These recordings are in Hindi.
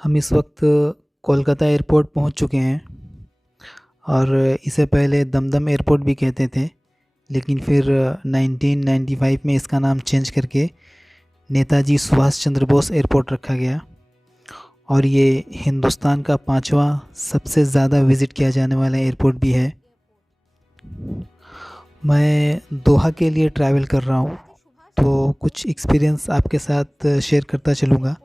हम इस वक्त कोलकाता एयरपोर्ट पहुंच चुके हैं और इसे पहले दमदम एयरपोर्ट भी कहते थे, लेकिन फिर 1995 में इसका नाम चेंज करके नेताजी सुभाष चंद्र बोस एयरपोर्ट रखा गया। और ये हिंदुस्तान का 5वां सबसे ज़्यादा विज़िट किया जाने वाला एयरपोर्ट भी है। मैं दोहा के लिए ट्रैवल कर रहा हूँ, तो कुछ एक्सपीरियंस आपके साथ शेयर करता चलूँगा।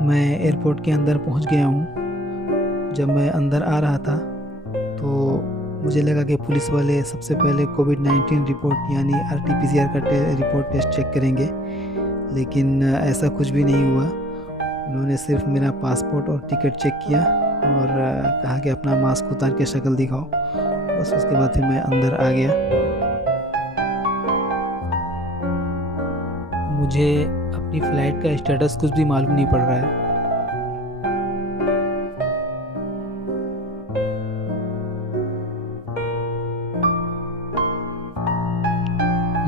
मैं एयरपोर्ट के अंदर पहुंच गया हूं। जब मैं अंदर आ रहा था तो मुझे लगा कि पुलिस वाले सबसे पहले कोविड-19 रिपोर्ट यानी RT-PCR का रिपोर्ट टेस्ट चेक करेंगे, लेकिन ऐसा कुछ भी नहीं हुआ। उन्होंने सिर्फ मेरा पासपोर्ट और टिकट चेक किया और कहा कि अपना मास्क उतार के शक्ल दिखाओ। बस उसके बाद फिर मैं अंदर आ गया। मुझे अपनी फ़्लाइट का स्टेटस कुछ भी मालूम नहीं पड़ रहा है।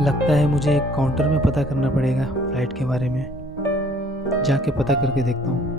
लगता है मुझे काउंटर में पता करना पड़ेगा फ़्लाइट के बारे में। जाके पता करके देखता हूँ।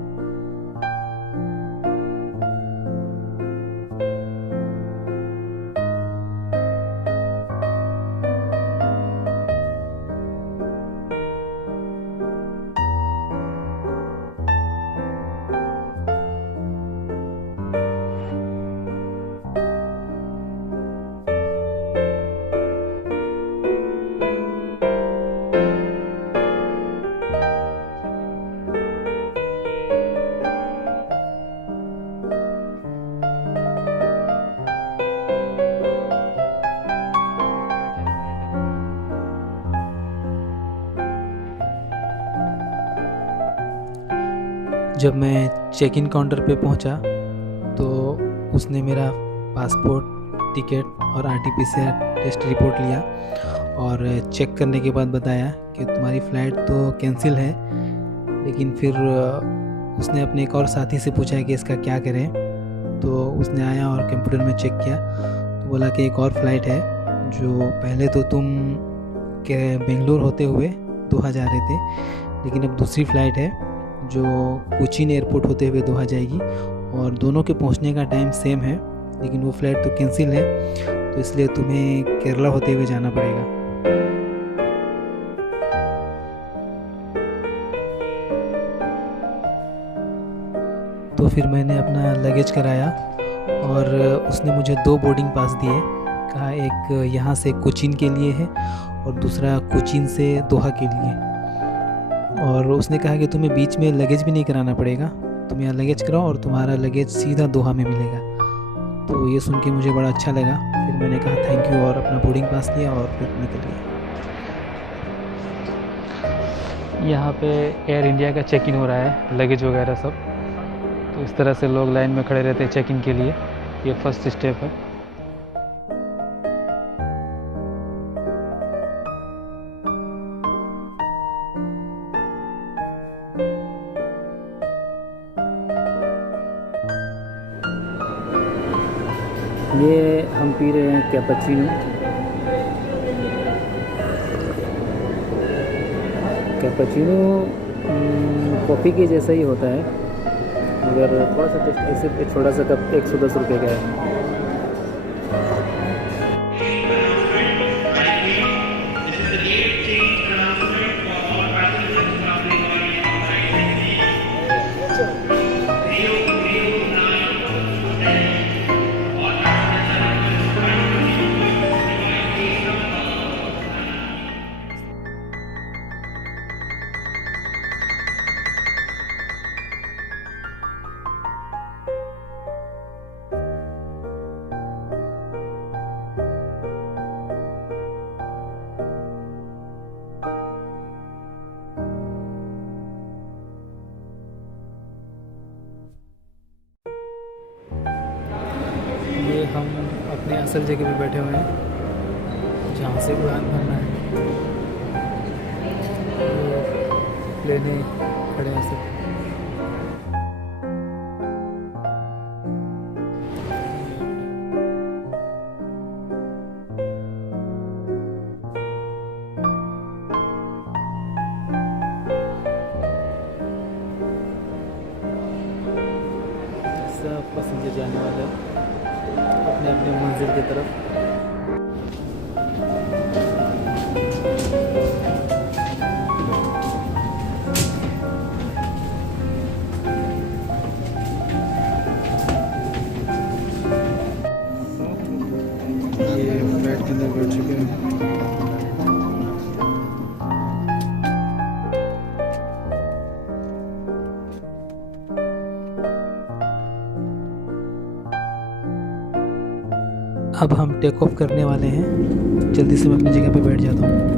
जब मैं चेक इन काउंटर पे पहुंचा तो उसने मेरा पासपोर्ट, टिकट और RT-PCR टेस्ट रिपोर्ट लिया और चेक करने के बाद बताया कि तुम्हारी फ़्लाइट तो कैंसिल है। लेकिन फिर उसने अपने एक और साथी से पूछा कि इसका क्या करें, तो उसने आया और कंप्यूटर में चेक किया तो बोला कि एक और फ़्लाइट है जो पहले तो तुम के बेंगलोर होते हुए दोहा जा रहे थे, लेकिन अब दूसरी फ़्लाइट है जो कोचीन एयरपोर्ट होते हुए दोहा जाएगी और दोनों के पहुंचने का टाइम सेम है, लेकिन वो फ़्लाइट तो कैंसिल है, तो इसलिए तुम्हें केरला होते हुए जाना पड़ेगा। तो फिर मैंने अपना लगेज कराया और उसने मुझे 2 बोर्डिंग पास दिए। कहा एक यहाँ से कोचीन के लिए है और दूसरा कोचीन से दोहा के लिए। और उसने कहा कि तुम्हें बीच में लगेज भी नहीं कराना पड़ेगा, तुम यहाँ लगेज कराओ और तुम्हारा लगेज सीधा दोहा में मिलेगा। तो ये सुन के मुझे बड़ा अच्छा लगा। फिर मैंने कहा थैंक यू और अपना बोर्डिंग पास लिया और फिर निकल गया। यहाँ पे एयर इंडिया का चेक इन हो रहा है, लगेज वगैरह सब। तो इस तरह से लोग लाइन में खड़े रहते हैं चेक इन के लिए। ये फर्स्ट स्टेप है। ये हम पी रहे हैं कैपेचिनो। कैपेचिनो कॉफ़ी के जैसा ही होता है, मगर थोड़ा सा टेस्ट ऐसे छोटा सा कप 110 रुपये का है। ये हम अपने असल जगह पे बैठे हुए हैं जहाँ से उड़ान भरना है। प्लेनें खड़े हैं सब। ऊपर की तरफ। ये फ्लाइट के अंदर बैठ चुके हैं। अब हम टेक ऑफ करने वाले हैं। जल्दी से मैं अपनी जगह पे बैठ जाता हूँ।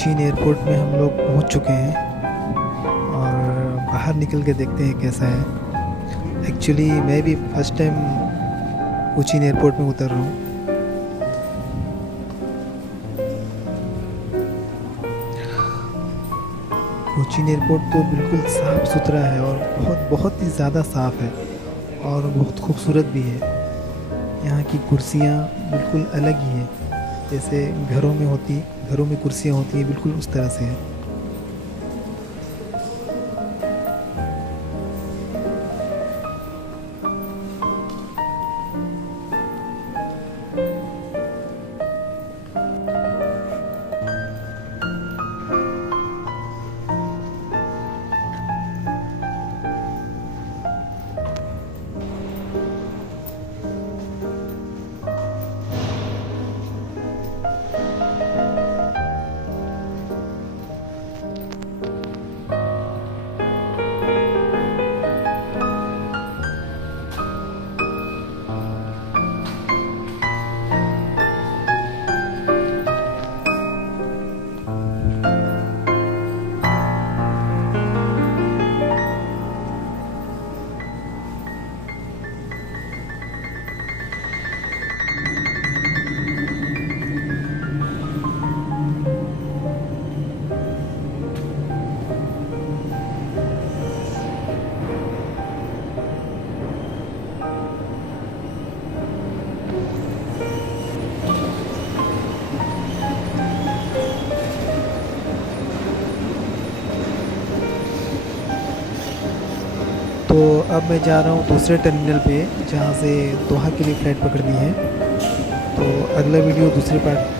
कोचीन एयरपोर्ट में हम लोग पहुंच चुके हैं और बाहर निकल के देखते हैं कैसा है। एक्चुअली मैं भी फर्स्ट टाइम कोचीन एयरपोर्ट में उतर रहा हूँ। कोचीन एयरपोर्ट तो बिल्कुल साफ़ सुथरा है और बहुत बहुत ही ज़्यादा साफ़ है और बहुत खूबसूरत भी है। यहाँ की कुर्सियाँ बिल्कुल अलग ही है, जैसे घरों में कुर्सियाँ होती हैं, बिल्कुल उस तरह से है। तो अब मैं जा रहा हूँ दूसरे टर्मिनल पे, जहाँ से दोहा के लिए फ़्लाइट पकड़नी है। तो अगला वीडियो दूसरे पार्ट